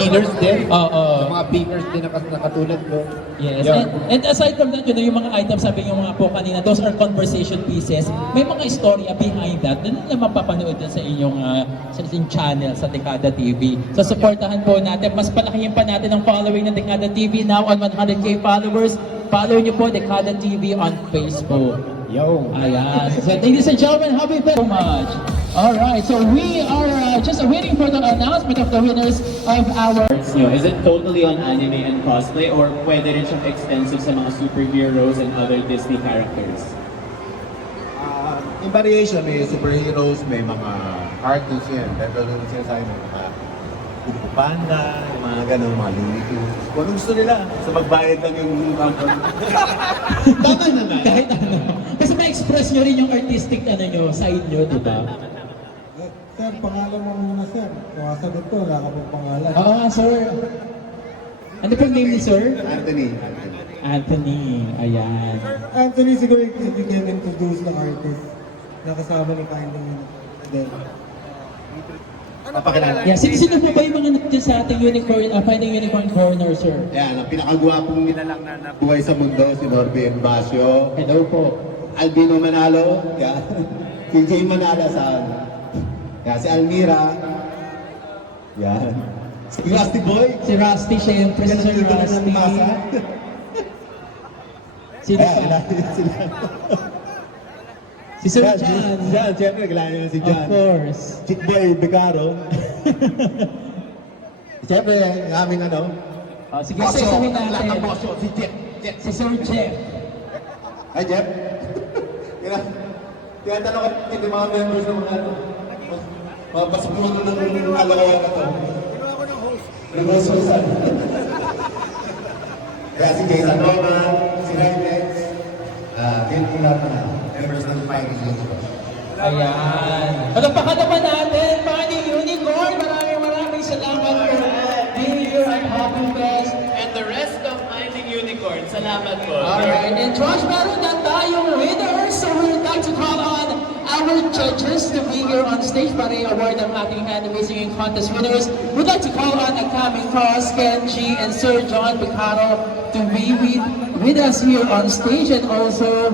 dealers din. Oo. Sa mga bakers din na katulad ko. Yes. Yun. And aside from that, yung mga items, sabi yung mga po kanina, those are conversation pieces. May mga istorya behind that. Doon nila mapapanood din sa inyong channel, sa Dekada TV. So, supportahan po natin. Mas palakihin pa natin ang following ng Dekada TV now on 100K followers. Follow niyo po Dekada TV on Facebook. Yo. Ayan. So, ladies and gentlemen, happy so much. Alright, so we are just waiting for the announcement of the winners of our... Is it totally on anime and cosplay or pwede rin siyang extensive sa mga superheroes and other Disney characters? In variation, may superheroes, may mga cartoons yan. Dahil doon siya sa may mga Kung Fu Panda, yung mga ganun, mga Looney Tunes. Kung ano gusto nila, sa magbayad lang yung company. Tama naman. Kahit ano. Kasi ma-express nyo rin yung artistic side nyo, di ba? Sir, pangalan mo muna, sir. Kung kasagot ko, wala ka pong pangalan. Oo nga, sir. Ano pong name ni sir? Anthony. Anthony. Ayan. Anthony, siguro if you can introduce the artist na kasama ni Finding Unicorn. Papakilala. Yeah, sino po ba yung mga nandiyan sa ating Finding Unicorn Corner, sir? Yan, ang pinakagwapong nilalang na nabuhay sa mundo, si Norby Basio. Hello po. Albino Manalo. Yan. Si Jay Manala sa yan, si Almira. Yan. Si Rusty Boy. Si Rusty, syempre, si Sir Rusty. Sino Ayan, pa? sila. Si Sir Yan, Jan. Jan, siyempre, kilala nyo si Of Jan. course. Chick Boy Becaro. Siyempre, ang aming ano. Sige, sasabihin natin. Lahat ng boss yun, si Jeff. Si Sir Jeff. Hi, Jeff. Tinatanong ka yung mga members ng mga ano. Mapasubuhan ko ng alawayan ka to. Ginawa ko ng host. Ng host. Kaya si Jason Roman, si Raylex, din po lahat na members ng Finding Unicorn. Ayan. Palapakan naman natin, Finding Unicorn. Maraming salamat for being here at Happy Fest. And the rest of Finding Unicorn, salamat po. Alright, and Josh, meron na tayong winners. So we would like to call on our judges to be here on stage para i-award ang ating anime singing contest winners. We'd like to call on Akami Cross, Kenji, and Sir John Picaro to be with us here on stage, and also